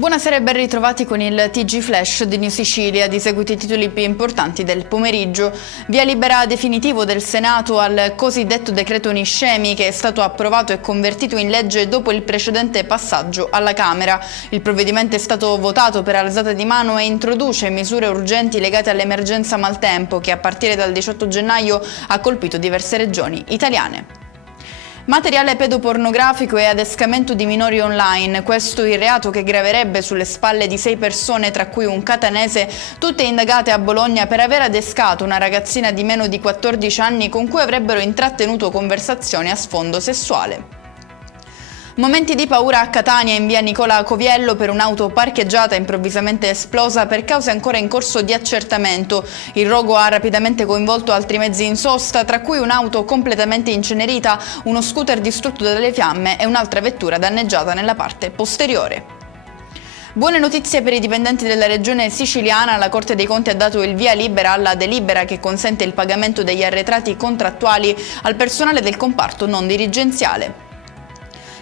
Buonasera e ben ritrovati con il TG Flash di New Sicilia. Di seguito i titoli più importanti del pomeriggio. Via libera definitivo del Senato al cosiddetto decreto Niscemi, che è stato approvato e convertito in legge dopo il precedente passaggio alla Camera. Il provvedimento è stato votato per alzata di mano e introduce misure urgenti legate all'emergenza maltempo che a partire dal 18 gennaio ha colpito diverse regioni italiane. Materiale pedopornografico e adescamento di minori online, questo il reato che graverebbe sulle spalle di 6 persone, tra cui un catanese, tutte indagate a Bologna per aver adescato una ragazzina di meno di 14 anni con cui avrebbero intrattenuto conversazioni a sfondo sessuale. Momenti di paura a Catania in via Nicola Coviello per un'auto parcheggiata improvvisamente esplosa per cause ancora in corso di accertamento. Il rogo ha rapidamente coinvolto altri mezzi in sosta, tra cui un'auto completamente incenerita, uno scooter distrutto dalle fiamme e un'altra vettura danneggiata nella parte posteriore. Buone notizie per i dipendenti della regione siciliana. La Corte dei Conti ha dato il via libera alla delibera che consente il pagamento degli arretrati contrattuali al personale del comparto non dirigenziale.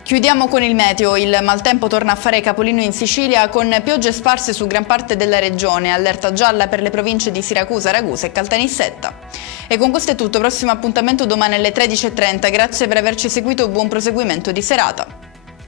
Chiudiamo con il meteo. Il maltempo torna a fare capolino in Sicilia con piogge sparse su gran parte della regione, allerta gialla per le province di Siracusa, Ragusa e Caltanissetta. E con questo è tutto, prossimo appuntamento domani alle 13:30. Grazie per averci seguito, buon proseguimento di serata.